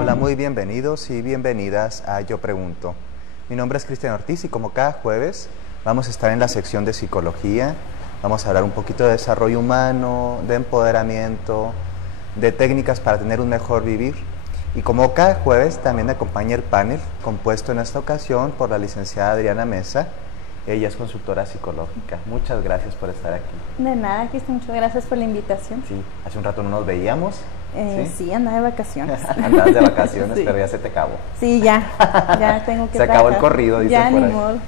Hola, muy bienvenidos y bienvenidas a Yo Pregunto. Mi nombre es Cristian Ortiz y como cada jueves vamos a estar en la sección de psicología. Vamos a hablar un poquito de desarrollo humano, de empoderamiento, de técnicas para tener un mejor vivir. Y como cada jueves también me acompaña el panel, compuesto en esta ocasión por la licenciada Adriana Mesa. Ella es consultora psicológica. Muchas gracias por estar aquí. De nada, Cristian, muchas gracias por la invitación. Sí, hace un rato no nos veíamos. Sí, andaba de vacaciones. Andabas de vacaciones, sí. Pero ya se te acabó. Sí, ya tengo que se acabó el corrido, dice ya, por ni ahí. modo.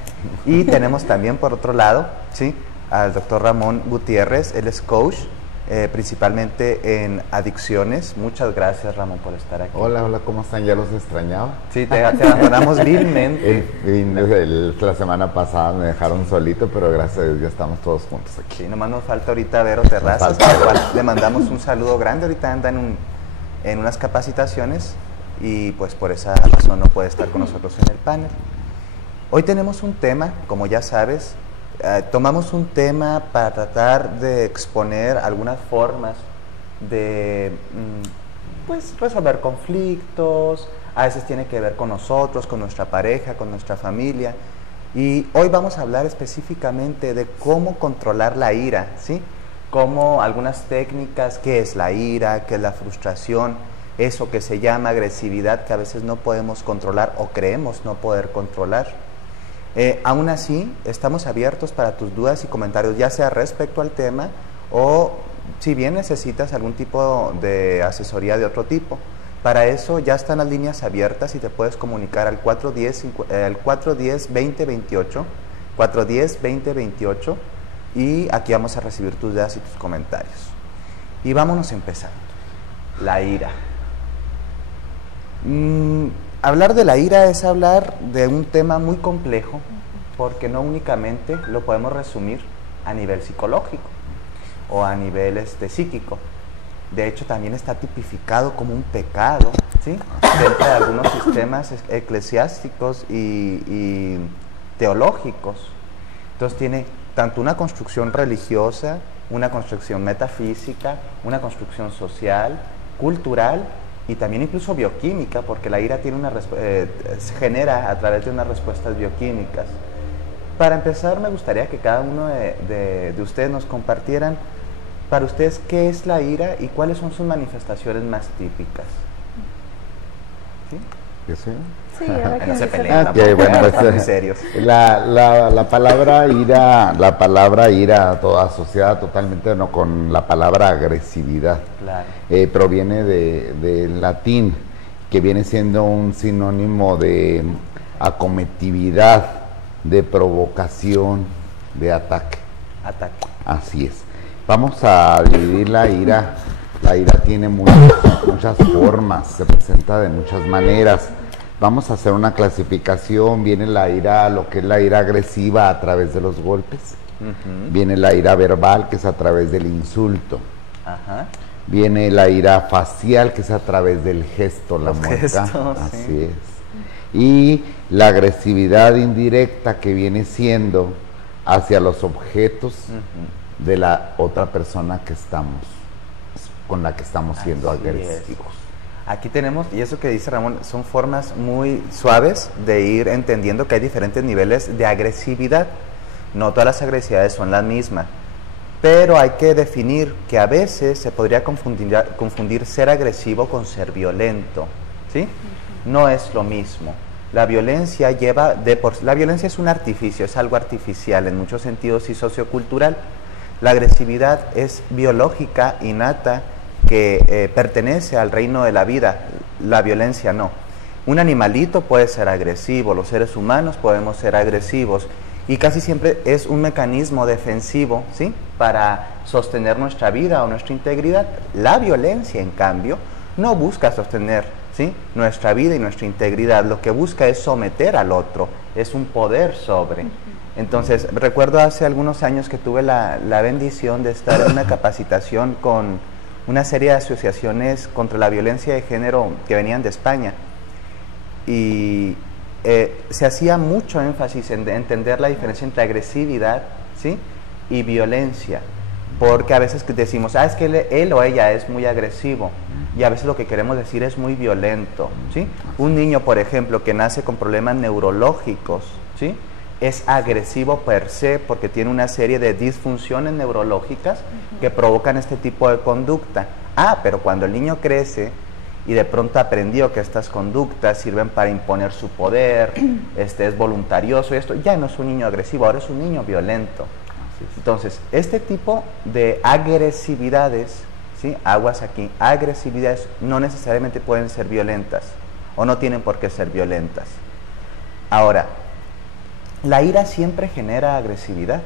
Y tenemos también por otro lado, ¿sí?, al doctor Ramón Gutiérrez. Él es coach, principalmente en adicciones. Muchas gracias, Ramón, por estar aquí. Hola, ¿cómo están? Ya los extrañaba. Sí, te abandonamos vilmente. La semana pasada me dejaron solito, pero gracias a Dios ya estamos todos juntos aquí. Sí, nomás nos falta ahorita Vero Terrazas, al cual le mandamos un saludo grande. Ahorita anda en unas capacitaciones y pues por esa razón no puede estar con nosotros en el panel. Hoy tenemos un tema, como ya sabes, tomamos un tema para tratar de exponer algunas formas de pues resolver conflictos. A veces tiene que ver con nosotros, con nuestra pareja, con nuestra familia. Y hoy vamos a hablar específicamente de cómo controlar la ira, ¿sí? Cómo algunas técnicas, qué es la ira, qué es la frustración, eso que se llama agresividad que a veces no podemos controlar o creemos no poder controlar. Aún así, estamos abiertos para tus dudas y comentarios, ya sea respecto al tema o si bien necesitas algún tipo de asesoría de otro tipo. Para eso ya están las líneas abiertas y te puedes comunicar al 410-2028, 410-2028, y aquí vamos a recibir tus dudas y tus comentarios. Y vámonos empezando. La ira. Hablar de la ira es hablar de un tema muy complejo, porque no únicamente lo podemos resumir a nivel psicológico o a nivel psíquico. De hecho, también está tipificado como un pecado, ¿sí?, dentro de algunos sistemas eclesiásticos y teológicos. Entonces tiene tanto una construcción religiosa, una construcción metafísica, una construcción social, cultural y también incluso bioquímica, porque la ira tiene se genera a través de unas respuestas bioquímicas. Para empezar, me gustaría que cada uno de ustedes nos compartieran, para ustedes, qué es la ira y cuáles son sus manifestaciones más típicas. ¿Sí? ¿Qué sé? Sí, ahora que No se empieza peleen, Okay, bueno, muy serios. La palabra ira, toda asociada totalmente con la palabra agresividad. Claro. Proviene del latín, que viene siendo un sinónimo de acometividad, de provocación, de ataque. Ataque. Así es. Vamos a dividir la ira. La ira tiene muchas formas, se presenta de muchas maneras. Vamos a hacer una clasificación. Viene la ira, lo que es la ira agresiva a través de los golpes. Viene la ira verbal, que es a través del insulto. Ajá. Viene la ira facial, que es a través del gesto, la mueca. Gestos, así sí. es. Y la agresividad indirecta, que viene siendo hacia los objetos de la otra persona con la que estamos siendo Así agresivos. Aquí tenemos, y eso que dice Ramón, son formas muy suaves de ir entendiendo que hay diferentes niveles de agresividad. No todas las agresividades son las mismas, pero hay que definir que a veces se podría confundir ser agresivo con ser violento, ¿sí? No es lo mismo. La violencia la violencia es un artificio, es algo artificial en muchos sentidos y sociocultural. La agresividad es biológica, innata, que pertenece al reino de la vida. La violencia no. Un animalito puede ser agresivo, los seres humanos podemos ser agresivos y casi siempre es un mecanismo defensivo, ¿sí?, para sostener nuestra vida o nuestra integridad. La violencia, en cambio, no busca sostener, ¿sí?, nuestra vida y nuestra integridad. Lo que busca es someter al otro, es un poder sobre. Entonces, recuerdo hace algunos años que tuve la bendición de estar en una capacitación con una serie de asociaciones contra la violencia de género que venían de España. Y se hacía mucho énfasis en entender la diferencia entre agresividad, ¿sí?, y violencia. Porque a veces decimos, es que él o ella es muy agresivo. y a veces lo que queremos decir es muy violento, ¿sí? Un niño, por ejemplo, que nace con problemas neurológicos, ¿sí?, es agresivo per se porque tiene una serie de disfunciones neurológicas que provocan este tipo de conducta. Pero cuando el niño crece y de pronto aprendió que estas conductas sirven para imponer su poder, es voluntarioso y esto, ya no es un niño agresivo, ahora es un niño violento. Entonces, este tipo de agresividades, ¿sí?, aguas aquí, agresividades no necesariamente pueden ser violentas o no tienen por qué ser violentas. Ahora, la ira siempre genera agresividad.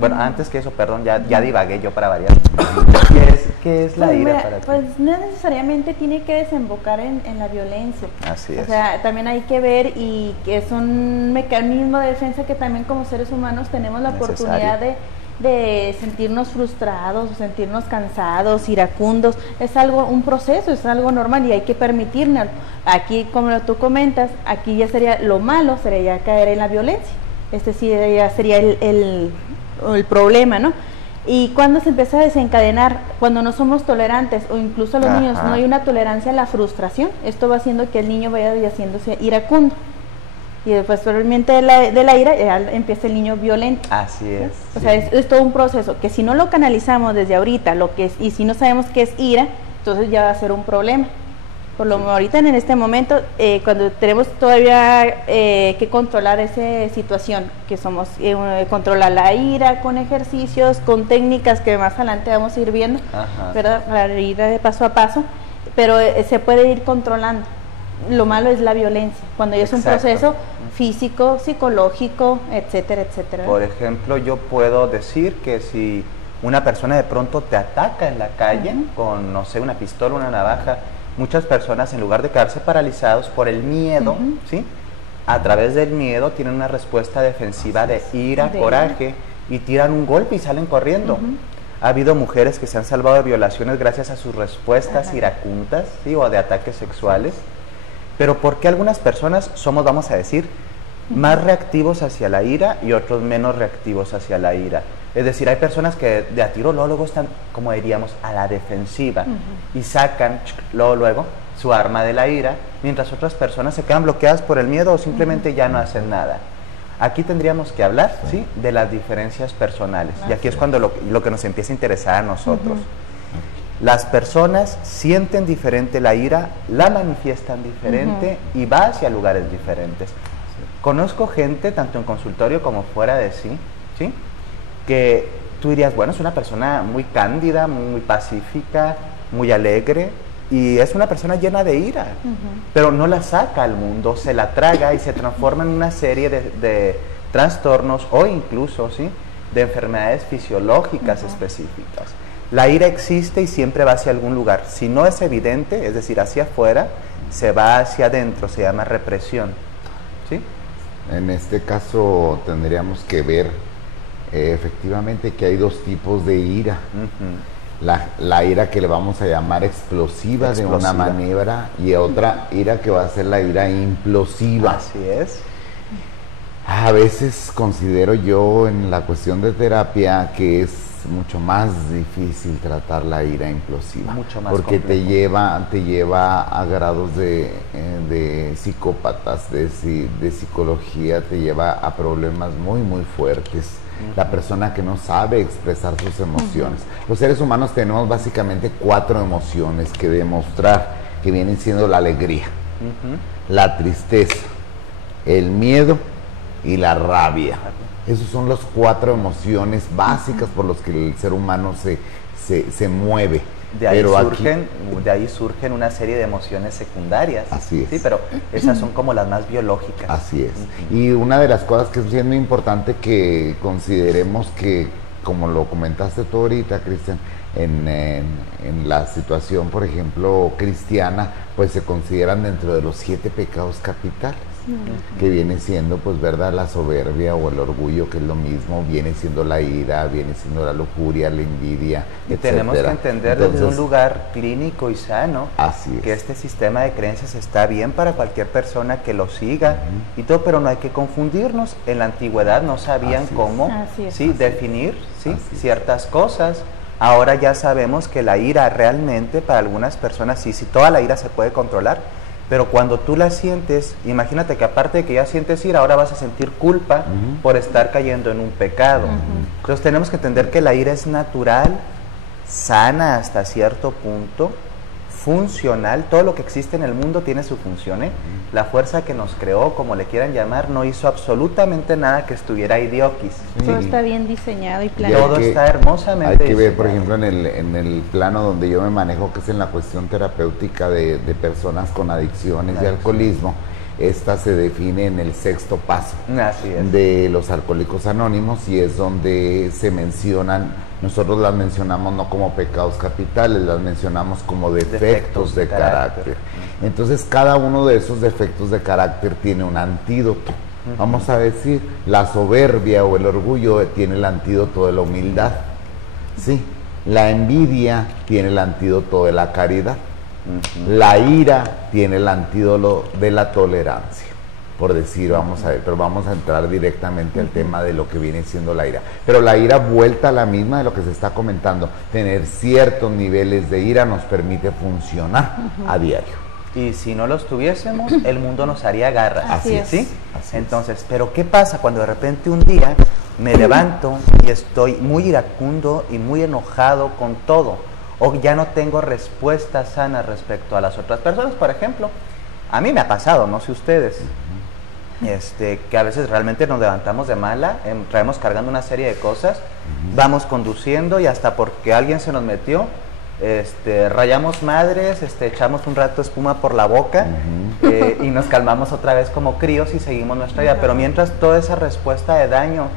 Bueno, antes que eso, perdón, ya divagué yo para variar. ¿Qué es la ira para ti? Pues no necesariamente tiene que desembocar en la violencia. Así es. O sea, también hay que ver y que es un mecanismo de defensa que también como seres humanos tenemos la oportunidad de sentirnos frustrados, sentirnos cansados, iracundos. Es un proceso, es algo normal y hay que permitirnos. Aquí, como tú comentas, aquí ya sería lo malo, sería ya caer en la violencia. Sí ya sería el problema, ¿no? Y cuando se empieza a desencadenar, cuando no somos tolerantes o incluso a los niños no hay una tolerancia a la frustración, esto va haciendo que el niño vaya haciéndose iracundo. Y después, probablemente de la ira, ya empieza el niño violento. Así es. O sea, es todo un proceso que si no lo canalizamos desde ahorita, y si no sabemos qué es ira, entonces ya va a ser un problema. Por lo menos ahorita en este momento, cuando tenemos todavía que controlar esa situación, que somos controlar la ira con ejercicios, con técnicas que más adelante vamos a ir viendo, ¿verdad? La ira de paso a paso, pero se puede ir controlando. Lo malo es la violencia, cuando ya es un proceso físico, psicológico, etcétera, etcétera. Por ejemplo, yo puedo decir que si una persona de pronto te ataca en la calle con, no sé, una pistola, una navaja, muchas personas, en lugar de quedarse paralizados por el miedo, ¿sí?, a través del miedo tienen una respuesta defensiva de ira, coraje, y tiran un golpe y salen corriendo. Ha habido mujeres que se han salvado de violaciones gracias a sus respuestas iracundas, ¿sí?, o de ataques sexuales. Pero ¿por qué algunas personas somos, vamos a decir, más reactivos hacia la ira y otros menos reactivos hacia la ira? Es decir, hay personas que de a tiro luego están, como diríamos, a la defensiva y sacan luego su arma de la ira, mientras otras personas se quedan bloqueadas por el miedo o simplemente ya no hacen nada. Aquí tendríamos que hablar, ¿sí?, de las diferencias personales. Y aquí es cuando lo que nos empieza a interesar a nosotros. Las personas sienten diferente la ira, la manifiestan diferente y va hacia lugares diferentes. Conozco gente, tanto en consultorio como fuera de sí, que tú dirías, bueno, es una persona muy cándida, muy pacífica, muy alegre, y es una persona llena de ira, pero no la saca al mundo, se la traga y se transforma en una serie de trastornos o incluso, ¿sí?, de enfermedades fisiológicas específicas. La ira existe y siempre va hacia algún lugar. Si no es evidente, es decir, hacia afuera, se va hacia adentro, se llama represión, ¿sí? En este caso tendríamos que ver efectivamente que hay dos tipos de ira. La ira que le vamos a llamar explosiva de una manera y otra ira que va a ser la ira implosiva. Así es. A veces considero yo en la cuestión de terapia que es mucho más difícil tratar la ira implosiva, mucho más porque complejo. te lleva a grados de psicópatas, de psicología, te lleva a problemas muy muy fuertes. La persona que no sabe expresar sus emociones. Los seres humanos tenemos básicamente 4 emociones que demostrar, que vienen siendo la alegría, la tristeza, el miedo y la rabia. Esos son las 4 emociones básicas por las que el ser humano se mueve. De ahí surgen una serie de emociones secundarias. Así es. Sí, pero esas son como las más biológicas. Así es. Y una de las cosas que es muy importante que consideremos que, como lo comentaste tú ahorita, Cristian, en la situación, por ejemplo, cristiana, pues se consideran dentro de los 7 pecados capitales. Que viene siendo, pues, ¿verdad?, la soberbia o el orgullo, que es lo mismo, viene siendo la ira, viene siendo la lujuria, la envidia, y tenemos que entender desde un lugar clínico y sano que este sistema de creencias está bien para cualquier persona que lo siga y todo, pero no hay que confundirnos. En la antigüedad no sabían cómo definir ciertas cosas. Ahora ya sabemos que la ira realmente para algunas personas, sí, toda la ira se puede controlar, pero cuando tú la sientes, imagínate que aparte de que ya sientes ira, ahora vas a sentir culpa por estar cayendo en un pecado. Entonces tenemos que entender que la ira es natural, sana hasta cierto punto, funcional. Todo lo que existe en el mundo tiene su función, ¿eh? La fuerza que nos creó, como le quieran llamar, no hizo absolutamente nada que estuviera idioquis. Todo está bien diseñado y planeado. Todo está hermosamente Hay que ver, diseñado. por ejemplo, en el plano donde yo me manejo, que es en la cuestión terapéutica de personas con adicciones y alcoholismo. Esta se define en el 6º paso Así es. de los Alcohólicos Anónimos, y es donde se mencionan, nosotros las mencionamos no como pecados capitales, las mencionamos como defectos de carácter. Entonces cada uno de esos defectos de carácter tiene un antídoto. Vamos a decir, la soberbia o el orgullo tiene el antídoto de la humildad. Sí, la envidia tiene el antídoto de la caridad. La ira tiene el antídoto de la tolerancia, por decir, vamos a ver, pero vamos a entrar directamente al tema de lo que viene siendo la ira. Pero la ira, vuelta a la misma de lo que se está comentando, tener ciertos niveles de ira nos permite funcionar a diario. Y si no los tuviésemos, el mundo nos haría garras. Así es. ¿Sí? Entonces, pero ¿qué pasa cuando de repente un día me levanto y estoy muy iracundo y muy enojado con todo? O ya no tengo respuestas sanas respecto a las otras personas. Por ejemplo, a mí me ha pasado, no sé ustedes, que a veces realmente nos levantamos de mala, traemos cargando una serie de cosas, vamos conduciendo y hasta porque alguien se nos metió, rayamos madres, echamos un rato espuma por la boca y nos calmamos otra vez como críos y seguimos nuestra vida. Pero mientras toda esa respuesta de daño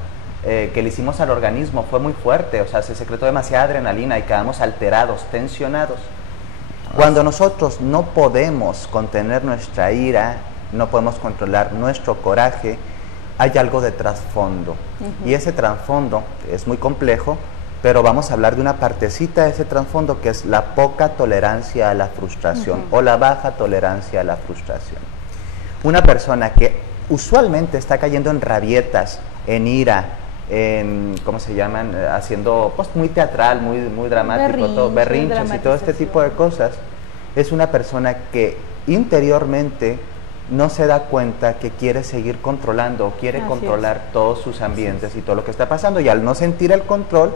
que le hicimos al organismo fue muy fuerte, o sea, se secretó demasiada adrenalina y quedamos alterados, tensionados. Cuando nosotros no podemos contener nuestra ira, no podemos controlar nuestro coraje, hay algo de trasfondo. Y ese trasfondo es muy complejo, pero vamos a hablar de una partecita de ese trasfondo que es la poca tolerancia a la frustración o la baja tolerancia a la frustración. Una persona que usualmente está cayendo en rabietas, en ira, en, ¿cómo se llaman? Haciendo, pues, muy teatral, muy dramático, berrinches y todo este tipo de cosas, es una persona que interiormente no se da cuenta que quiere seguir controlando o quiere controlar todos sus ambientes y todo lo que está pasando, y al no sentir el control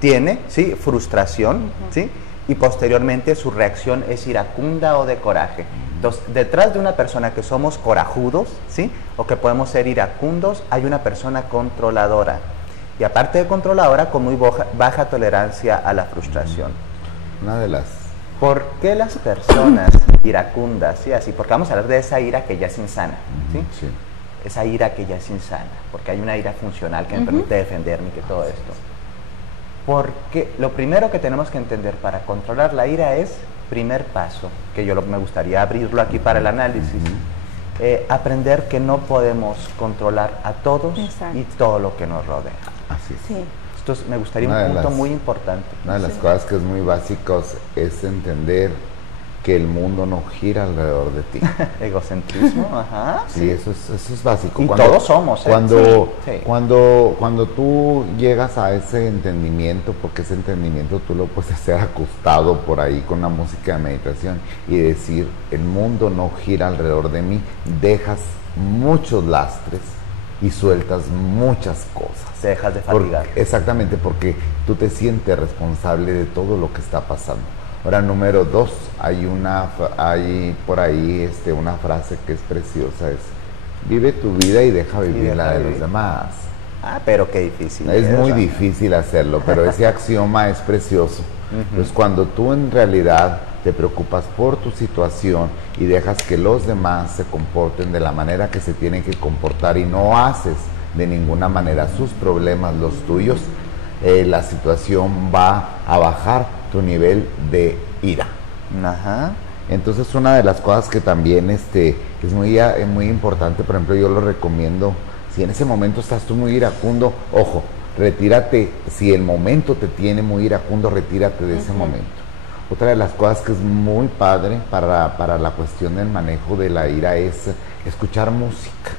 tiene, ¿sí?, frustración, ¿sí?, y posteriormente su reacción es iracunda o de coraje. Entonces, detrás de una persona que somos corajudos, ¿sí?, o que podemos ser iracundos, hay una persona controladora. Y aparte de controladora, con muy baja tolerancia a la frustración. Una de las... ¿Por qué las personas iracundas, sí, así? Porque vamos a hablar de esa ira que ya es insana, ¿sí? Sí. Esa ira que ya es insana, porque hay una ira funcional que me permite defenderme y que todo esto. Porque lo primero que tenemos que entender para controlar la ira es, primer paso, que yo me gustaría abrirlo aquí para el análisis, aprender que no podemos controlar a todos y todo lo que nos rodea. Así es. Sí. Esto me gustaría un punto muy importante. Una de las cosas que es muy básico es entender que el mundo no gira alrededor de ti. Egocentrismo, ajá. Sí, eso es básico. Y todos somos, Cuando tú llegas a ese entendimiento, porque ese entendimiento tú lo puedes hacer acostado por ahí con una música de meditación y decir, el mundo no gira alrededor de mí, dejas muchos lastres y sueltas muchas cosas. Te dejas de fatigar. Exactamente, porque tú te sientes responsable de todo lo que está pasando. Ahora, número 2, hay por ahí una frase que es preciosa, es: vive tu vida y deja vivir la de los demás. Ah, pero qué difícil. Es muy difícil hacerlo, pero ese axioma es precioso. Entonces, cuando tú en realidad te preocupas por tu situación y dejas que los demás se comporten de la manera que se tienen que comportar y no haces de ninguna manera sus problemas los tuyos, la situación va a bajar tu nivel de ira. Ajá. Entonces, una de las cosas que también es muy importante, por ejemplo, yo lo recomiendo, si en ese momento estás tú muy iracundo, ojo, retírate. Si el momento te tiene muy iracundo, retírate de ese momento. Otra de las cosas que es muy padre para la cuestión del manejo de la ira es escuchar música.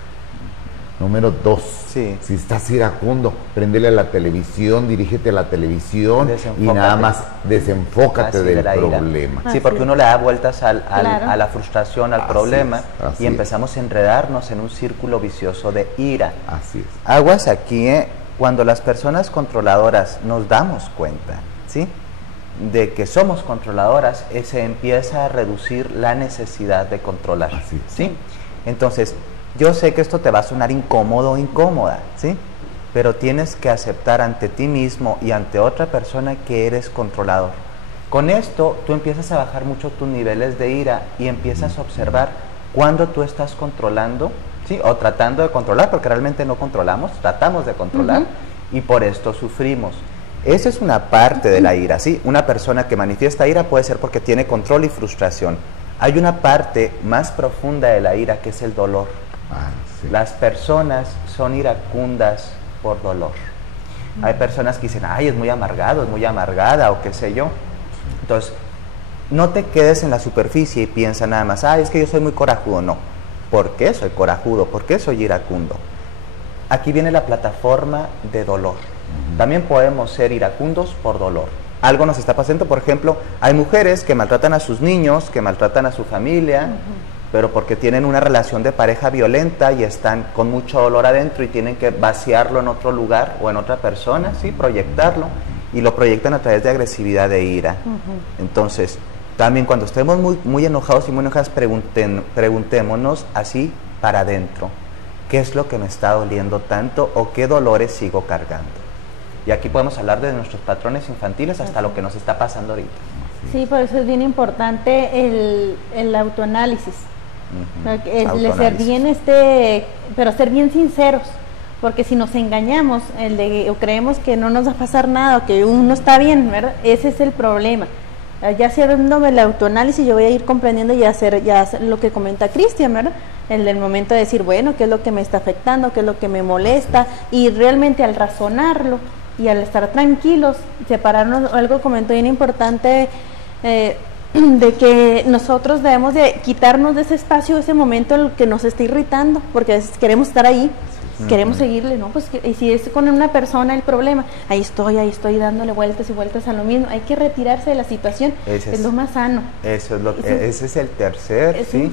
Número 2, Sí. si estás iracundo, préndele a la televisión, dirígete a la televisión y Desenfócate. nada más desenfócate Así del de la ira. problema. Sí, porque uno le da vueltas Claro. a la frustración, al Así problema, es, así y es. empezamos a enredarnos en un círculo vicioso de ira. Así es. Aguas aquí, cuando las personas controladoras nos damos cuenta, ¿sí?, de que somos controladoras, se empieza a reducir la necesidad de controlar. Así es. ¿Sí? Entonces, yo sé que esto te va a sonar incómodo o incómoda, ¿sí?, pero tienes que aceptar ante ti mismo y ante otra persona que eres controlador. Con esto, tú empiezas a bajar mucho tus niveles de ira y empiezas a observar cuando tú estás controlando, ¿sí?, o tratando de controlar, porque realmente no controlamos, tratamos de controlar, y por esto sufrimos. Esa es una parte de la ira, ¿sí? Una persona que manifiesta ira puede ser porque tiene control y frustración. Hay una parte más profunda de la ira que es el dolor. Ah, sí. Las personas son iracundas por dolor. Hay personas que dicen, ay, es muy amargado, es muy amargada, o qué sé yo. Entonces, no te quedes en la superficie y piensa nada más, ay, es que yo soy muy corajudo. No. ¿Por qué soy corajudo? ¿Por qué soy iracundo? Aquí viene la plataforma de dolor. También podemos ser iracundos por dolor. Algo nos está pasando, por ejemplo, hay mujeres que maltratan a sus niños, que maltratan a su familia, pero porque tienen una relación de pareja violenta y están con mucho dolor adentro y tienen que vaciarlo en otro lugar o en otra persona, ¿sí?, proyectarlo, y lo proyectan a través de agresividad, de ira. Entonces, también cuando estemos muy enojados y muy enojadas, preguntémonos así para adentro, ¿qué es lo que me está doliendo tanto o qué dolores sigo cargando? Y aquí podemos hablar de nuestros patrones infantiles hasta lo que nos está pasando ahorita. Sí, por eso es bien importante el autoanálisis. El ser bien, pero ser bien sinceros, porque si nos engañamos, o creemos que no nos va a pasar nada, o que uno está bien, ¿verdad? Ese es el problema. Ya haciéndome el autoanálisis, yo voy a ir comprendiendo y hacer lo que comenta Cristian, ¿verdad? El momento de decir, bueno, ¿qué es lo que me está afectando? ¿Qué es lo que me molesta? Y realmente al razonarlo y al estar tranquilos, separarnos, algo comentó bien importante, de que nosotros debemos de quitarnos de ese espacio, ese momento en el que nos está irritando, porque a veces queremos estar ahí, queremos seguirle, ¿no? Pues y si es con una persona el problema, ahí estoy dándole vueltas y vueltas a lo mismo, hay que retirarse de la situación, es lo más sano. Eso es ese es el tercer, ¿sí?,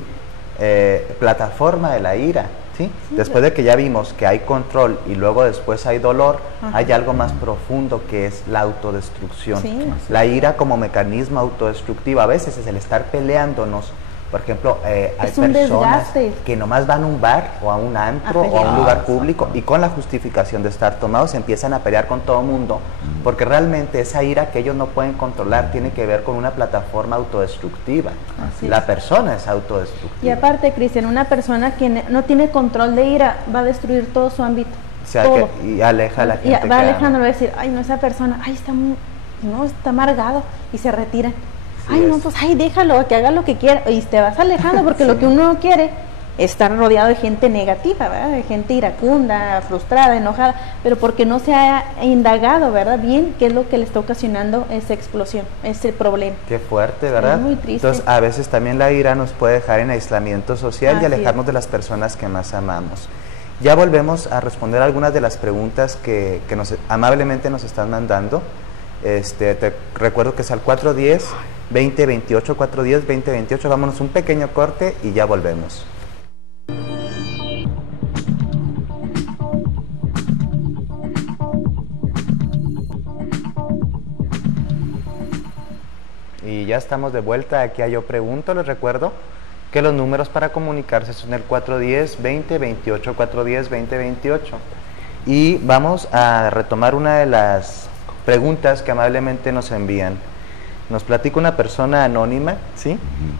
plataforma de la ira, ¿sí? Después de que ya vimos que hay control y luego después hay dolor, hay algo más profundo que es la autodestrucción. La ira como mecanismo autodestructivo a veces es el estar peleándonos. Por ejemplo, hay personas que nomás van a un bar o a un antro o a un lugar público y con la justificación de estar tomados empiezan a pelear con todo el mundo, porque realmente esa ira que ellos no pueden controlar tiene que ver con una plataforma autodestructiva. La persona es autodestructiva. Y aparte, Cristian, una persona que no tiene control de ira va a destruir todo su ámbito. O sea, y aleja a la gente. Y va alejando, va a decir, ay, no, esa persona, ay, está amargado, y se retira. Ay, no, pues, ay, déjalo, que haga lo que quiera, y te vas alejando, porque lo que uno quiere es estar rodeado de gente negativa, ¿verdad? De gente iracunda, frustrada, enojada, pero porque no se ha indagado, ¿verdad?, bien qué es lo que le está ocasionando esa explosión, ese problema. Qué fuerte, ¿verdad? Es muy triste. Entonces, a veces también la ira nos puede dejar en aislamiento social y alejarnos de las personas que más amamos. Ya volvemos a responder algunas de las preguntas que amablemente nos están mandando. Te recuerdo que es al 410-2028, 410-2028. Vámonos un pequeño corte y ya volvemos. Y ya estamos de vuelta aquí a Yo Pregunto. Les recuerdo que los números para comunicarse son el 410-2028, 410-2028. Y vamos a retomar una de las preguntas que amablemente nos envían. Nos platica una persona anónima, ¿sí?,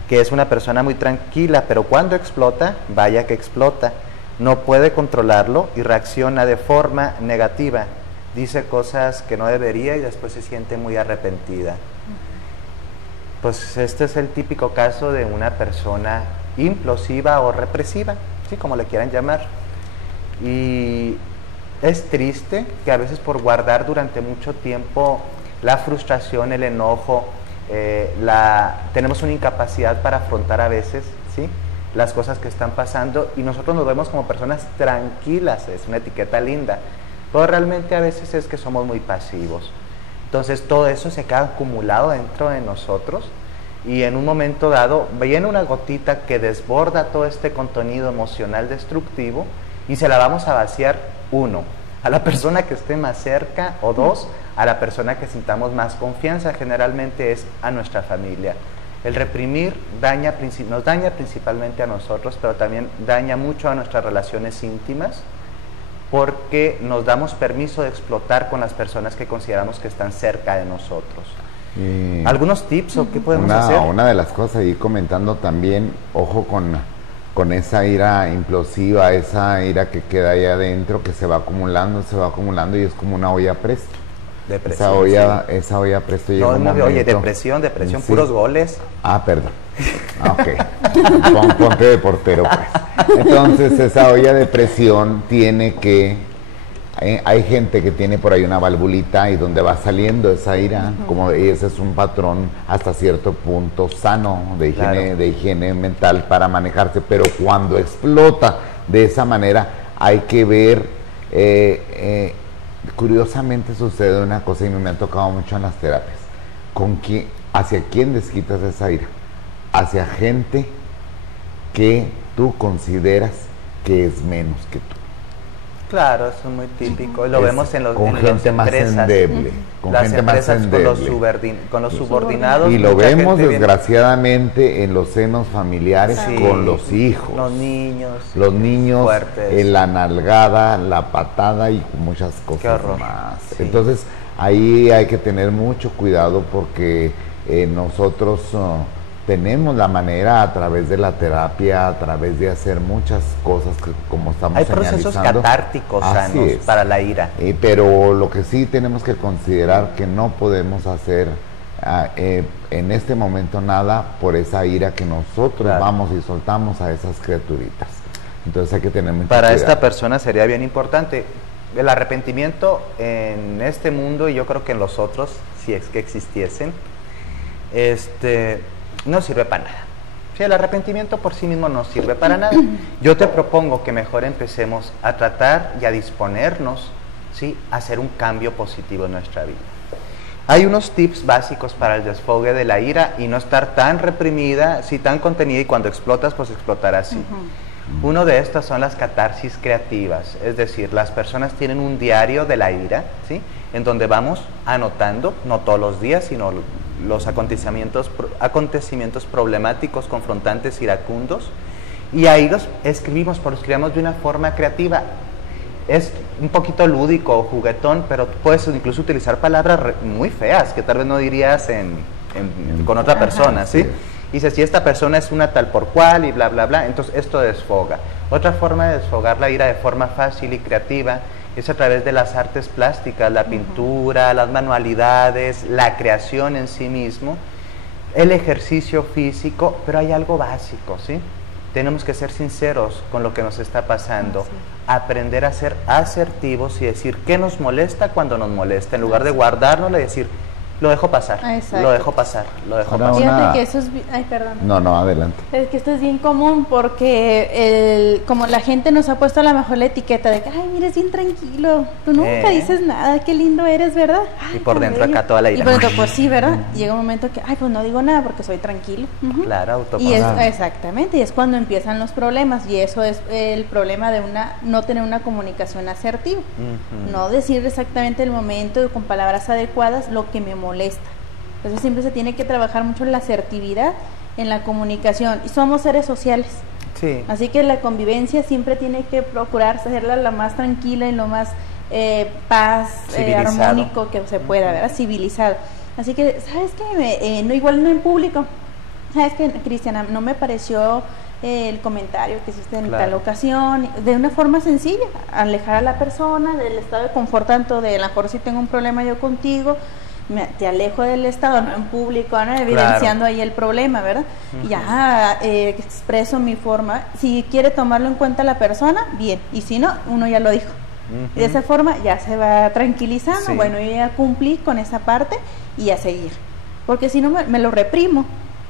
que es una persona muy tranquila, pero cuando explota, vaya que explota, no puede controlarlo y reacciona de forma negativa, dice cosas que no debería y después se siente muy arrepentida. Pues este es el típico caso de una persona implosiva o represiva, ¿sí?, como le quieran llamar. Y es triste que a veces por guardar durante mucho tiempo la frustración, el enojo, tenemos una incapacidad para afrontar a veces, ¿sí?, las cosas que están pasando y nosotros nos vemos como personas tranquilas, es una etiqueta linda, pero realmente a veces es que somos muy pasivos. Entonces todo eso se queda acumulado dentro de nosotros y en un momento dado viene una gotita que desborda todo este contenido emocional destructivo y se la vamos a vaciar, uno, a la persona que esté más cerca, o dos, a la persona que sintamos más confianza, generalmente es a nuestra familia. El reprimir nos daña principalmente a nosotros, pero también daña mucho a nuestras relaciones íntimas, porque nos damos permiso de explotar con las personas que consideramos que están cerca de nosotros. ¿Algunos tips o qué podemos hacer? Una de las cosas, ir comentando también, ojo con esa ira implosiva, esa ira que queda ahí adentro, que se va acumulando y es como una olla presto. Depresión, esa olla presto llega un momento. Oye, depresión, sí. Puros goles. Perdón. Ok. Ponte de portero, pues. Entonces, esa olla de presión tiene que... hay gente que tiene por ahí una valvulita y donde va saliendo esa ira, como ese es un patrón hasta cierto punto sano de higiene mental para manejarse, pero cuando explota de esa manera hay que ver... curiosamente sucede una cosa y me ha tocado mucho en las terapias. ¿Hacia quién desquitas esa ira? Hacia gente que tú consideras que es menos que tú. Claro, eso es muy típico. Lo vemos en las empresas. Más endeble, con las gente empresas más endeble. Con los subordinados. Y lo vemos desgraciadamente en los senos familiares con los hijos. Los niños. Los niños, la nalgada, la patada y muchas cosas más. Sí. Entonces, ahí hay que tener mucho cuidado porque nosotros... tenemos la manera a través de la terapia, a través de hacer muchas cosas que como estamos señalizando. Hay procesos catárticos sanos para la ira. Pero lo que sí tenemos que considerar que no podemos hacer en este momento nada por esa ira que nosotros vamos y soltamos a esas criaturitas. Entonces hay que tener mucho cuidado. Para esta persona sería bien importante el arrepentimiento en este mundo y yo creo que en los otros, si es que existiesen, no sirve para nada. Sí, el arrepentimiento por sí mismo no sirve para nada. Yo te propongo que mejor empecemos a tratar y a disponernos, ¿sí?, a hacer un cambio positivo en nuestra vida. Hay unos tips básicos para el desfogue de la ira y no estar tan reprimida, sí, tan contenida, y cuando explotas, pues explotar así. Uno de estos son las catarsis creativas, es decir, las personas tienen un diario de la ira, ¿sí?, en donde vamos anotando, no todos los días, sino los acontecimientos problemáticos, confrontantes, iracundos, y ahí los escribimos, pero escribimos de una forma creativa. Es un poquito lúdico o juguetón, pero puedes incluso utilizar palabras muy feas que tal vez no dirías con otra persona, ¿sí? Y dices, si esta persona es una tal por cual y bla, bla, bla, entonces esto desfoga. Otra forma de desfogar la ira de forma fácil y creativa es a través de las artes plásticas, la pintura, las manualidades, la creación en sí mismo, el ejercicio físico, pero hay algo básico, ¿sí? Tenemos que ser sinceros con lo que nos está pasando, aprender a ser asertivos y decir qué nos molesta cuando nos molesta, en lugar de guardárnoslo y decir, lo dejo pasar, lo dejo pasar, lo dejo pasar. Fíjate que eso es... Ay, perdón. No, adelante. Es que esto es bien común porque como la gente nos ha puesto a lo mejor la etiqueta de que, ay, mira, es bien tranquilo, tú nunca dices nada, qué lindo eres, ¿verdad? Ay, y por dentro acá toda la ira. Y por dentro, pues sí, ¿verdad? Llega un momento que, ay, pues no digo nada porque soy tranquilo. Claro, autocontrol. Exactamente, y es cuando empiezan los problemas, y eso es el problema de no tener una comunicación asertiva. No decir exactamente el momento con palabras adecuadas lo que me molesta. Entonces siempre se tiene que trabajar mucho en la asertividad, en la comunicación, y somos seres sociales. Sí. Así que la convivencia siempre tiene que procurar hacerla la más tranquila y lo más paz, armónico que se pueda, ¿verdad? Civilizado. Así que, ¿sabes qué? Igual no en público. ¿Sabes qué, Cristiana? No me pareció el comentario que hiciste en tal ocasión, de una forma sencilla, alejar a la persona del estado de confort, tanto de a lo mejor si tengo un problema yo contigo, te alejo del estado, no en público, ¿no? Evidenciando ahí el problema, ¿verdad? Y ya expreso mi forma. Si quiere tomarlo en cuenta la persona, bien, y si no, uno ya lo dijo. Y de esa forma ya se va tranquilizando, bueno, yo ya cumplí con esa parte y a seguir. Porque si no me lo reprimo,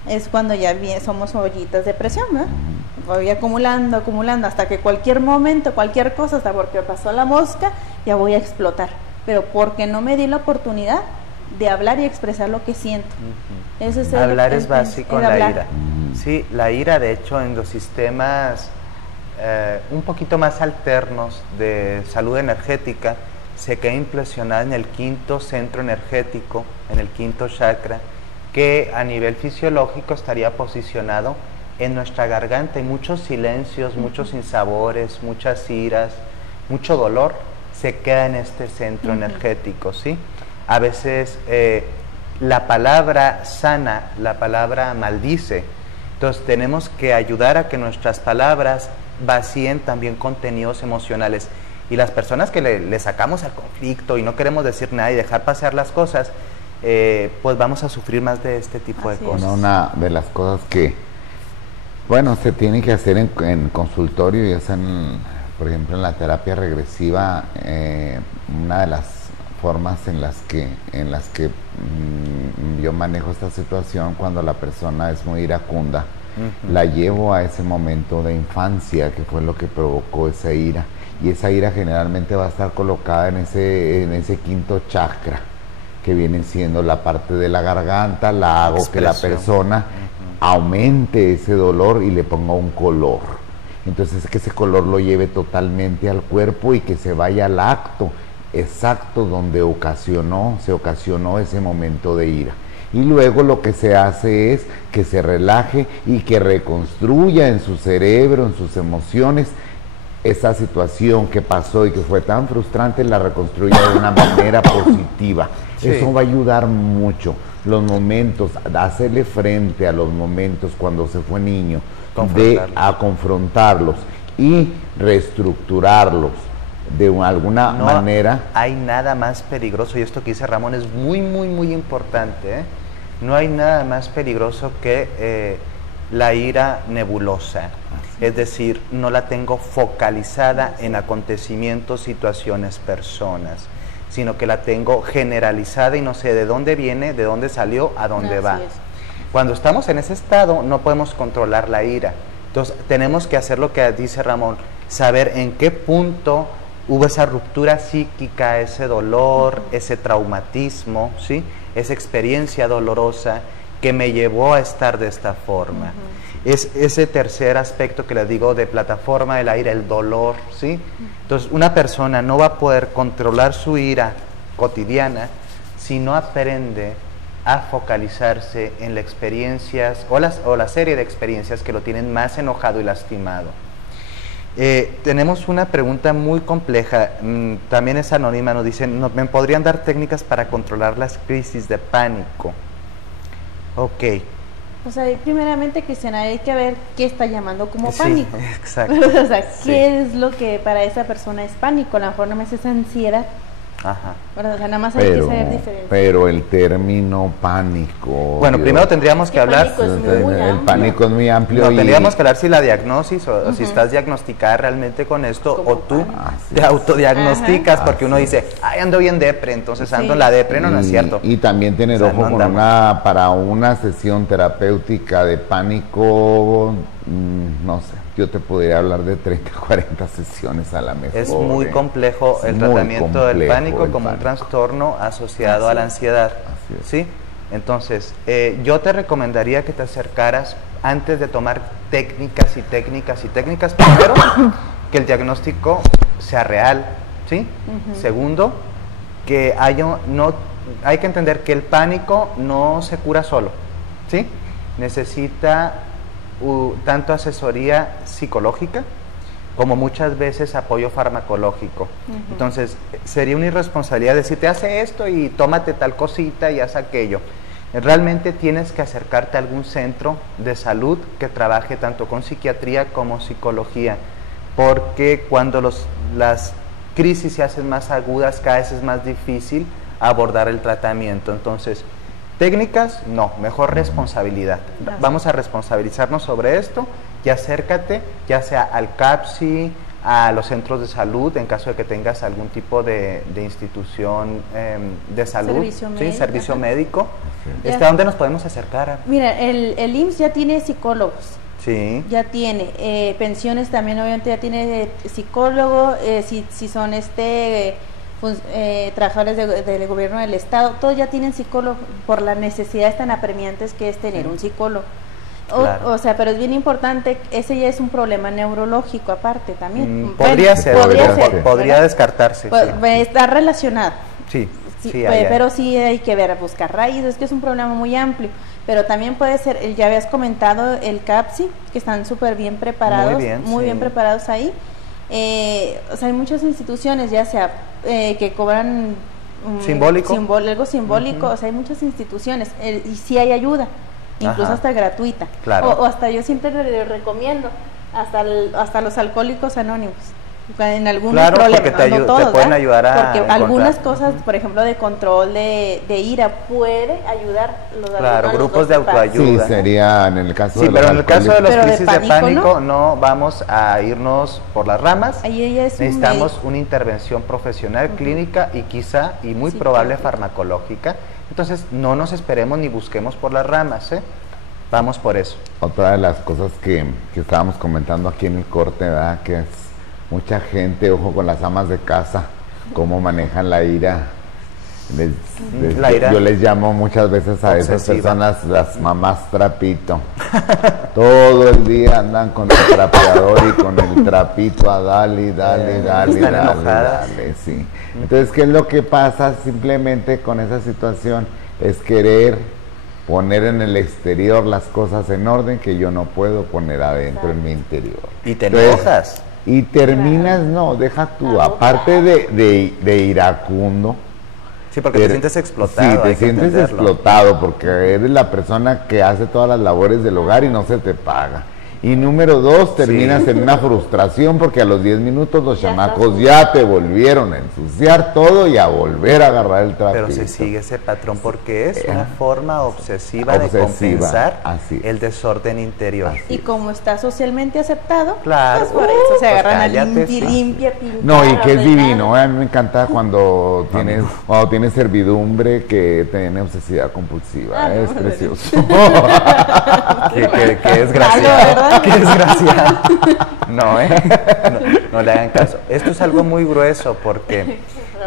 es cuando ya somos ollitas de presión, ¿verdad? voy acumulando, acumulando, hasta que cualquier momento, cualquier cosa, hasta porque pasó la mosca, ya voy a explotar. Pero porque no me di la oportunidad de hablar y expresar lo que siento. Ese es hablar es básico en la ira. Sí, la ira, de hecho, en los sistemas un poquito más alternos de salud energética, se queda implesionada en el quinto centro energético, en el quinto chakra, que a nivel fisiológico estaría posicionado en nuestra garganta. Y muchos silencios, muchos sinsabores, muchas iras, mucho dolor se queda en este centro energético, ¿sí? A veces la palabra sana, la palabra maldice. Entonces tenemos que ayudar a que nuestras palabras vacíen también contenidos emocionales. Y las personas que le sacamos al conflicto y no queremos decir nada y dejar pasar las cosas, pues vamos a sufrir más de este tipo de cosas. Una de las cosas que, bueno, se tiene que hacer en consultorio, y es por ejemplo, en la terapia regresiva, una de las formas en las que yo manejo esta situación, cuando la persona es muy iracunda, la llevo a ese momento de infancia que fue lo que provocó esa ira, y esa ira generalmente va a estar colocada en ese quinto chakra, que viene siendo la parte de la garganta. La hago que la persona aumente ese dolor y le ponga un color. Entonces, que ese color lo lleve totalmente al cuerpo y que se vaya al acto exacto donde se ocasionó ese momento de ira. Y luego lo que se hace es que se relaje y que reconstruya en su cerebro, en sus emociones, esa situación que pasó y que fue tan frustrante, la reconstruya de una manera positiva. Sí. Eso va a ayudar mucho. Los momentos, hacerle frente a los momentos cuando se fue niño, a confrontarlos y reestructurarlos de alguna manera. Hay nada más peligroso, y esto que dice Ramón es muy, muy, muy importante, ¿eh? No hay nada más peligroso que la ira nebulosa. Es decir, no la tengo focalizada en acontecimientos, situaciones, personas, sino que la tengo generalizada y no sé de dónde viene, de dónde salió, a dónde va. Cuando estamos en ese estado no podemos controlar la ira. Entonces tenemos que hacer lo que dice Ramón, saber en qué punto hubo esa ruptura psíquica, ese dolor, ese traumatismo, ¿sí? Esa experiencia dolorosa que me llevó a estar de esta forma. Es ese tercer aspecto que les digo de plataforma de la ira, el dolor, ¿sí? Entonces una persona no va a poder controlar su ira cotidiana si no aprende a focalizarse en las experiencias o la serie de experiencias que lo tienen más enojado y lastimado. Tenemos una pregunta muy compleja, también es anónima, nos dicen, ¿me podrían dar técnicas para controlar las crisis de pánico? Ok. O sea, primeramente, Cristiana, hay que ver qué está llamando como pánico. Sí, exacto. O sea, ¿qué es lo que para esa persona es pánico? A lo mejor no es esa ansiedad. Ajá. ¿Verdad? O sea, nada más hay que saber diferenciar. Pero el término pánico... Bueno, primero tendríamos que hablar... El pánico es muy amplio. No, tendríamos que hablar si la diagnosis o si estás diagnosticada realmente con esto o tú te autodiagnosticas, porque uno dice, ay, ando bien depre, entonces ando en la depre, no es cierto. Y también tener ojo con para una sesión terapéutica de pánico, no sé. Yo te podría hablar de 30, 40 sesiones a la mejor. Es muy complejo el tratamiento del pánico como un trastorno asociado a la ansiedad. ¿Sí? Entonces, yo te recomendaría que te acercaras antes de tomar técnicas y técnicas y técnicas. Primero, que el diagnóstico sea real. ¿Sí? Segundo, que hay que entender que el pánico no se cura solo. ¿Sí? Necesita tanto asesoría psicológica como muchas veces apoyo farmacológico. Entonces sería una irresponsabilidad decirte hace esto y tómate tal cosita y haz aquello. Realmente tienes que acercarte a algún centro de salud que trabaje tanto con psiquiatría como psicología, porque cuando las crisis se hacen más agudas, cada vez es más difícil abordar el tratamiento. Entonces, técnicas, no, mejor responsabilidad. Vamos a responsabilizarnos sobre esto y acércate ya sea al CAPSI, a los centros de salud, en caso de que tengas algún tipo de institución de salud, servicio médico. ¿A dónde nos podemos acercar? Mira, el IMSS ya tiene psicólogos. Sí. Ya tiene pensiones también, obviamente ya tiene psicólogo, si son trabajadores del gobierno del estado, todos ya tienen psicólogo por las necesidades tan apremiantes que es tener un psicólogo. Claro. O sea, pero es bien importante, ese ya es un problema neurológico aparte también. Podría ser, podría ¿verdad? descartarse. Pues, está relacionado. Sí, pero sí hay que buscar raíces, es que es un problema muy amplio. Pero también puede ser, ya habías comentado el CAPSI, que están súper bien preparados, muy bien preparados ahí. O sea, hay muchas instituciones, ya sea que cobran algo simbólico, o sea, hay muchas instituciones y sí hay ayuda, incluso hasta gratuita. Claro. O hasta yo siempre le recomiendo, hasta los alcohólicos anónimos. En algunos problemas, porque no todos, te pueden ayudar a porque algunas cosas, por ejemplo, de control de ira puede ayudar los grupos de autoayuda. Sí, sería en el caso de los pero en el caso de los crisis de pánico no vamos a irnos por las ramas. Ahí necesitamos una intervención profesional, clínica y quizá, y muy probable, farmacológica. Entonces, no nos esperemos ni busquemos por las ramas, vamos por eso. Otra de las cosas que estábamos comentando aquí en el corte, ¿verdad? Que es mucha gente, ojo con las amas de casa, cómo manejan la ira. Yo les llamo muchas veces a esas personas las mamás trapito. Todo el día andan con el trapeador y con el trapito a dale, sí. Entonces, ¿qué es lo que pasa simplemente con esa situación? Es querer poner en el exterior las cosas en orden que yo no puedo poner adentro en mi interior. Y te enojas. Y terminas, deja tú, aparte de iracundo. Sí, porque te sientes explotado. Sí, te sientes explotado porque eres la persona que hace todas las labores del hogar y no se te paga. Y número 2, terminas en una frustración porque a los 10 minutos los chamacos ya te volvieron a ensuciar todo y a volver a agarrar el trapito. Pero se sigue ese patrón porque es una forma obsesiva de compensar el desorden interior. Y como está socialmente aceptado, claro, pues por eso se agarran a limpia, pintar. No, y que es divino, a mí me encanta cuando tienes servidumbre que tiene obsesividad compulsiva, es precioso. que es gracioso. Qué desgraciado. No le hagan caso. Esto es algo muy grueso porque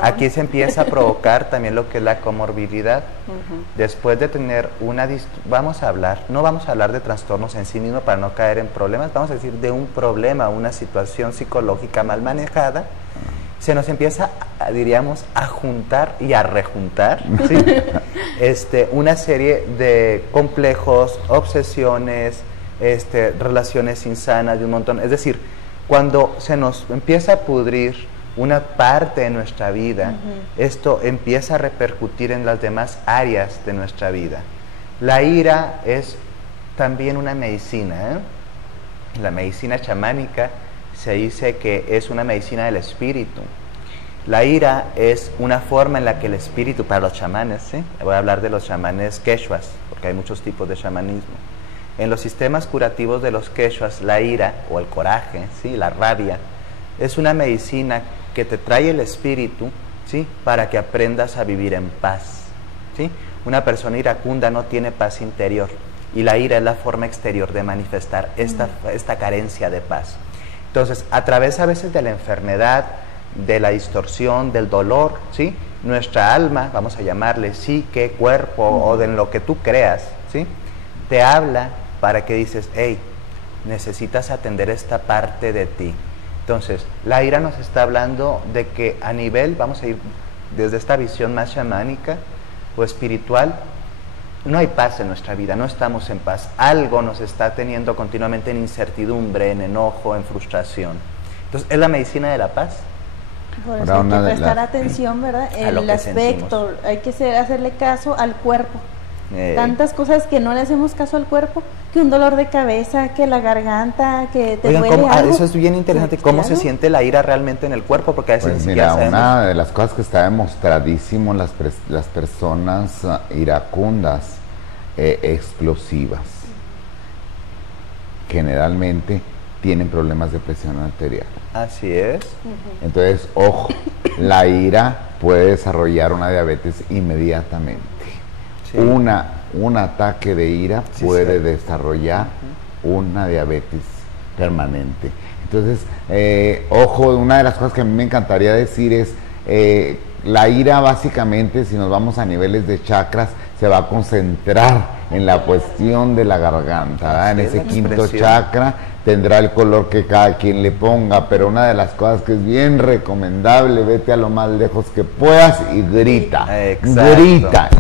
aquí se empieza a provocar también lo que es la comorbilidad. Después de tener no vamos a hablar de trastornos en sí mismo para no caer en problemas, vamos a decir de un problema, una situación psicológica mal manejada, se nos empieza, diríamos, a juntar y a rejuntar, ¿sí? Una serie de complejos, obsesiones, relaciones insanas de un montón. Es decir, cuando se nos empieza a pudrir una parte de nuestra vida, esto empieza a repercutir en las demás áreas de nuestra vida. La ira es también una medicina, La medicina chamánica se dice que es una medicina del espíritu. La ira es una forma en la que el espíritu, para los chamanes, ¿sí? Voy a hablar de los chamanes quechuas, porque hay muchos tipos de chamanismo. En los sistemas curativos de los quechuas, la ira o el coraje, ¿sí? La rabia, es una medicina que te trae el espíritu, ¿sí? Para que aprendas a vivir en paz, ¿sí? Una persona iracunda no tiene paz interior y la ira es la forma exterior de manifestar esta carencia de paz. Entonces, a través a veces de la enfermedad, de la distorsión, del dolor, ¿sí? Nuestra alma, vamos a llamarle psique, cuerpo o de lo que tú creas, ¿sí? Te habla para que dices, hey, necesitas atender esta parte de ti. Entonces, la ira nos está hablando de que a nivel, vamos a ir desde esta visión más chamánica o espiritual, no hay paz en nuestra vida, no estamos en paz. Algo nos está teniendo continuamente en incertidumbre, en enojo, en frustración. Entonces, es la medicina de la paz. Por eso hay que prestar atención, ¿verdad? El aspecto, hay que hacerle caso al cuerpo. Tantas cosas que no le hacemos caso al cuerpo, que un dolor de cabeza, que la garganta, que te duele algo. Eso es bien interesante, ¿cómo se siente la ira realmente en el cuerpo? Porque a veces pues mira, una de las cosas que está demostradísimo en las personas iracundas, explosivas, generalmente tienen problemas de presión arterial. Así es. Entonces, ojo, la ira puede desarrollar una diabetes inmediatamente. Sí. Un ataque de ira puede desarrollar una diabetes permanente. Entonces, ojo, una de las cosas que a mí me encantaría decir es, la ira básicamente, si nos vamos a niveles de chakras, se va a concentrar en la cuestión de la garganta, ¿verdad? En ese quinto chakra tendrá el color que cada quien le ponga, pero una de las cosas que es bien recomendable, vete a lo más lejos que puedas y grita. Grita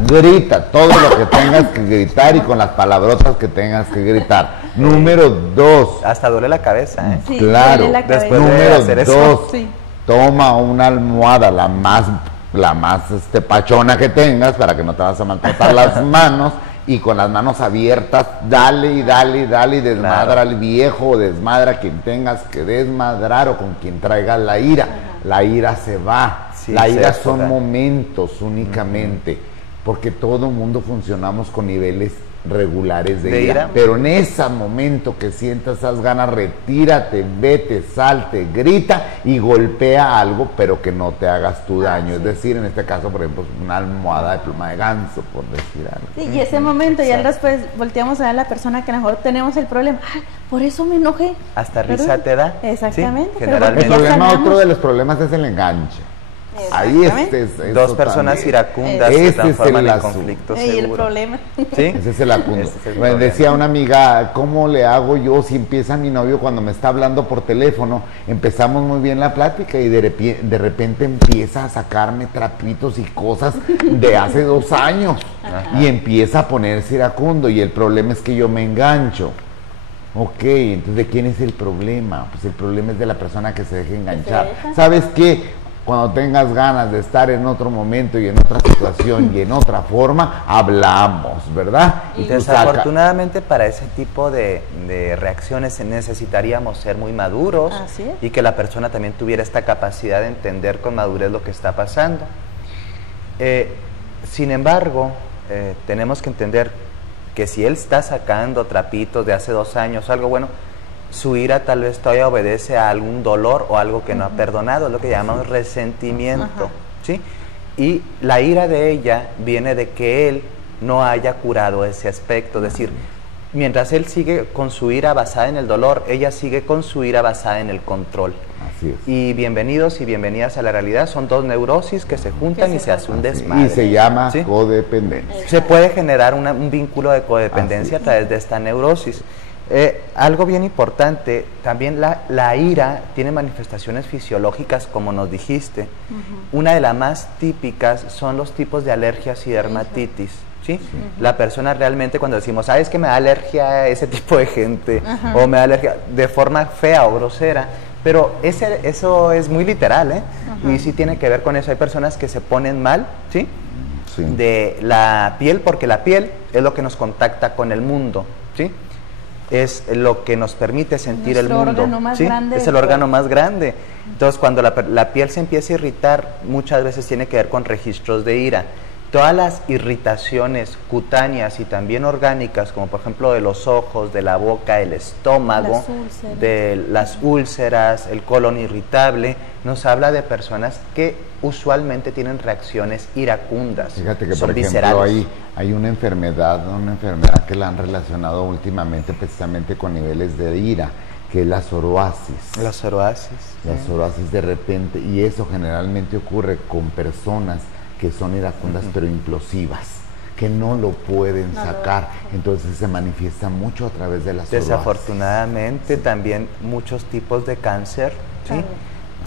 todo lo que tengas que gritar y con las palabrotas que tengas que gritar. Número 2. Hasta duele la cabeza, ¿eh? Sí, claro. duele la cabeza. Número 2. Sí. Toma una almohada, la más pachona que tengas, para que no te vas a maltratar las manos, y con las manos abiertas, dale y desmadra al viejo, o desmadra a quien tengas que desmadrar, o con quien traigas la ira. Ajá. La ira se va, sí, la ira son momentos únicamente, porque todo mundo funcionamos con niveles regulares de ira, pero en ese momento que sientas esas ganas, retírate, vete, salte, grita y golpea algo, pero que no te hagas tu daño. Es decir, en este caso, por ejemplo, una almohada de pluma de ganso, por decir algo. Sí, y ese momento ya después volteamos a ver a la persona que a lo mejor tenemos el problema. ¡Ay, por eso me enojé! Hasta risa te da. Exactamente. Sí, generalmente. El problema, otro de los problemas es el enganche. Ahí dos personas también iracundas se transforman en conflictos y el problema. ¿Sí? Ese es el acundo. Bueno, decía una amiga, ¿cómo le hago yo si empieza mi novio cuando me está hablando por teléfono? Empezamos muy bien la plática y de repente empieza a sacarme trapitos y cosas de hace 2 años. Ajá. Y empieza a ponerse iracundo, y el problema es que yo me engancho. Ok, entonces ¿de quién es el problema? Pues el problema es de la persona que se deja enganchar. ¿Sabes qué? Cuando tengas ganas de estar en otro momento y en otra situación y en otra forma, hablamos, ¿verdad? Y desafortunadamente para ese tipo de reacciones necesitaríamos ser muy maduros y que la persona también tuviera esta capacidad de entender con madurez lo que está pasando. Sin embargo, tenemos que entender que si él está sacando trapitos de hace 2 años, algo bueno, su ira tal vez todavía obedece a algún dolor o algo que no ha perdonado, es lo que llamamos resentimiento, ¿sí? Y la ira de ella viene de que él no haya curado ese aspecto, es decir, mientras él sigue con su ira basada en el dolor, ella sigue con su ira basada en el control. Así es. Y bienvenidos y bienvenidas a la realidad, son 2 neurosis que se juntan y se hace un desmadre. Y se llama codependencia. Se puede generar un vínculo de codependencia a través de esta neurosis. Algo bien importante, también la ira tiene manifestaciones fisiológicas, como nos dijiste. Una de las más típicas son los tipos de alergias y dermatitis, ¿sí? La persona realmente cuando decimos, es que me da alergia a ese tipo de gente, o me da alergia de forma fea o grosera, pero eso es muy literal, ¿eh? Y sí tiene que ver con eso. Hay personas que se ponen mal, ¿sí? De la piel, porque la piel es lo que nos contacta con el mundo, ¿sí? Es lo que nos permite sentir el mundo, órgano más grande, es el órgano más grande. Entonces, cuando la piel se empieza a irritar, muchas veces tiene que ver con registros de ira. Todas las irritaciones cutáneas y también orgánicas, como por ejemplo de los ojos, de la boca, el estómago, de las úlceras, el colon irritable, nos habla de personas que usualmente tienen reacciones iracundas. Fíjate que, son por ejemplo, hay una enfermedad que la han relacionado últimamente precisamente con niveles de ira, que es la psoriasis. La psoriasis. La psoriasis de repente, y eso generalmente ocurre con personas que son iracundas pero implosivas, que no lo pueden sacar, entonces se manifiesta mucho a través de la psoriasis. Desafortunadamente también muchos tipos de cáncer, ¿sí?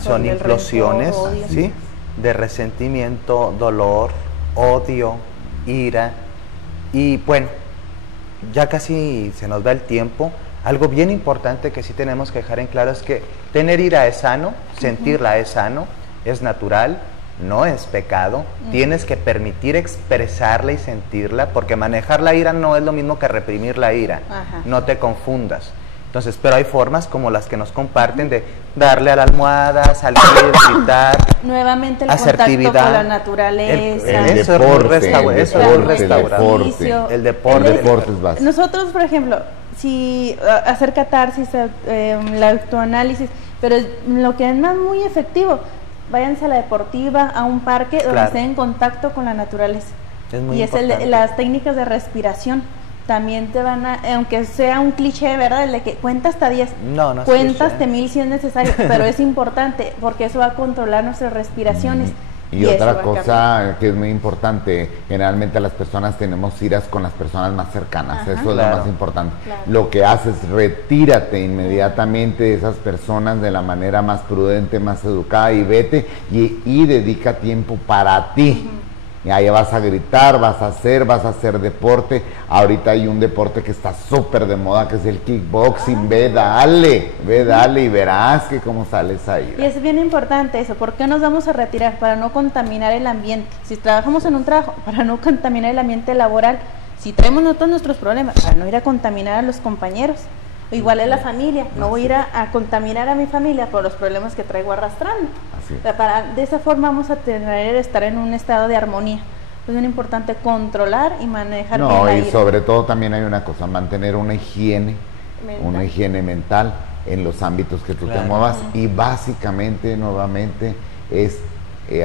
Son implosiones, ¿sí? De resentimiento, dolor, odio, ira. Y bueno, ya casi se nos va el tiempo. Algo bien importante que sí tenemos que dejar en claro es que tener ira es sano, sentirla es sano, es natural, no es pecado. Tienes que permitir expresarla y sentirla, porque manejar la ira no es lo mismo que reprimir la ira. No te confundas. Entonces, pero hay formas como las que nos comparten de darle a la almohada, salir, gritar, nuevamente el asertividad, contacto con la naturaleza, el deporte es básico. Nosotros, por ejemplo, si hacer catarsis, el autoanálisis, pero lo que es más muy efectivo, váyanse a la deportiva, a un parque donde estén en contacto con la naturaleza. Es muy y importante. las técnicas de respiración. también te van a, aunque sea un cliché, ¿verdad? El de que cuenta hasta 10, No, no es cuenta cliché. hasta 1000 si es necesario, pero es importante porque eso va a controlar nuestras respiraciones. Y eso va otra a cosa que es muy importante, generalmente las personas tenemos iras con las personas más cercanas, Ajá. eso es lo Claro. más importante. Claro. Lo que haces, retírate inmediatamente de esas personas de la manera más prudente, más educada y vete y dedica tiempo para ti. Y ahí vas a gritar, vas a hacer deporte. Ahorita hay un deporte que está súper de moda, que es el kickboxing. Ve, dale y verás que cómo sales ahí. Y es bien importante eso, ¿por qué nos vamos a retirar? Para no contaminar el ambiente. Si trabajamos en un trabajo, para no contaminar el ambiente laboral. Si traemos nosotros nuestros problemas, para no ir a contaminar a los compañeros. O igual es la familia, no voy a ir a contaminar a mi familia por los problemas que traigo arrastrando. Así es. O sea, de esa forma vamos a tener estar en un estado de armonía. Es bien importante controlar y manejar bien No, la y ira. sobre todo también hay una cosa, mantener una higiene mental en los ámbitos que tú te Claro. muevas. Y básicamente, nuevamente, es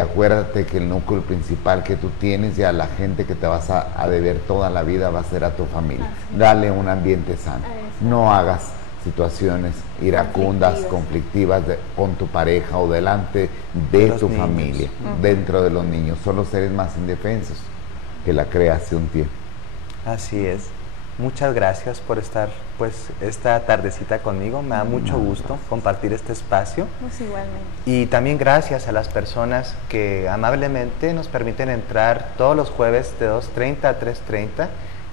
acuérdate que el núcleo principal que tú tienes y a la gente que te vas a deber toda la vida va a ser a tu familia. Así. Dale un ambiente sano. Exacto. No hagas situaciones iracundas, conflictivas con tu pareja o delante de Los tu niños. familia, dentro de los niños. Son los seres más indefensos que la crea hace un tiempo. Así es. Muchas gracias por estar pues esta tardecita conmigo. Me da mucho gusto compartir este espacio. Pues igualmente. Y también gracias a las personas que amablemente nos permiten entrar todos los jueves de 2:30 a 3:30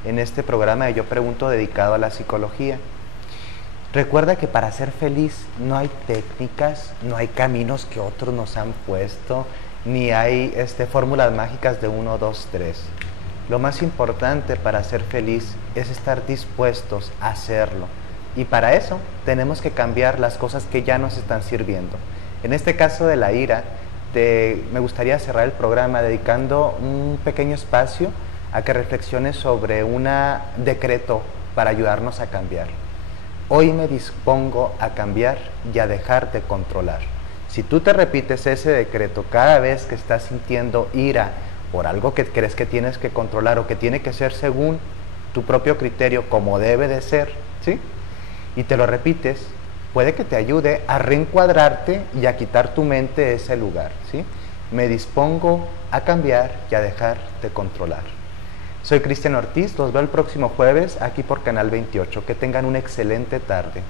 en este programa de Yo Pregunto dedicado a la psicología. Recuerda que para ser feliz no hay técnicas, no hay caminos que otros nos han puesto, ni hay fórmulas mágicas de 1, 2, 3. Lo más importante para ser feliz es estar dispuestos a hacerlo. Y para eso tenemos que cambiar las cosas que ya nos están sirviendo. En este caso de la ira, me gustaría cerrar el programa dedicando un pequeño espacio a que reflexiones sobre un decreto para ayudarnos a cambiar. Hoy me dispongo a cambiar y a dejar de controlar. Si tú te repites ese decreto cada vez que estás sintiendo ira por algo que crees que tienes que controlar o que tiene que ser según tu propio criterio como debe de ser, ¿sí? Y te lo repites, puede que te ayude a reencuadrarte y a quitar tu mente de ese lugar, ¿sí? Me dispongo a cambiar y a dejar de controlar. Soy Cristian Ortiz, los veo el próximo jueves aquí por Canal 28. Que tengan una excelente tarde.